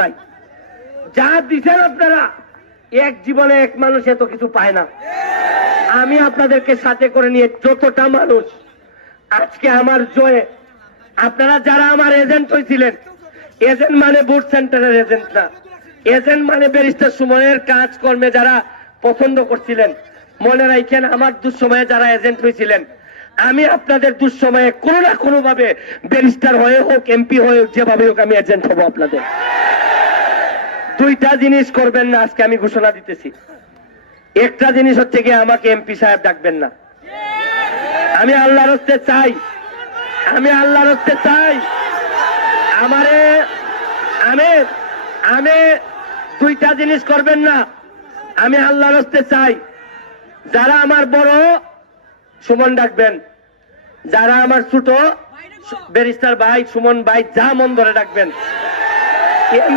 নাই যা দিচ্ছেন আপনারা, এক জীবনে এক মানুষ এত কিছু পায় না। আমি আপনাদেরকে সাথে করে নিয়ে যতটা মানুষ আজকে আমার জয়ে, আপনারা যারা আমার এজেন্ট হয়েছিলেন, এজেন্ট মানে বুট সেন্টারের এজেন্ট না, এজেন্ট মানে ব্যারিস্টার সুমনের কাজকর্মে যারা পছন্দ করছিলেন, মনে রাখেন আমার দুঃসময়ে যারা এজেন্ট হয়েছিলেন, আমি আপনাদের দুঃসময়ে কোনো না কোনো ভাবে ব্যারিস্টার হয়ে হোক, এমপি হয়ে হোক, যেভাবে হোক আমি এজেন্ট হব আপনাদের। দুইটা জিনিস করবেন না, আজকে আমি ঘোষণা দিতেছি। একটা জিনিস হচ্ছে কি, আমাকে এমপি সাহেব ডাকবেন না। আমি আল্লাহর হস্তে চাই, আমি আল্লাহর হস্তে চাই, আমারে আমি দুইটা জিনিস করবেন না। আমি আল্লাহর হস্তে চাই, যারা আমার বড় সুমন ডাকবেন, যারা আমার ছোট ব্যারিস্টার ভাই সুমন ভাই, যা মন ধরে ডাকবেন।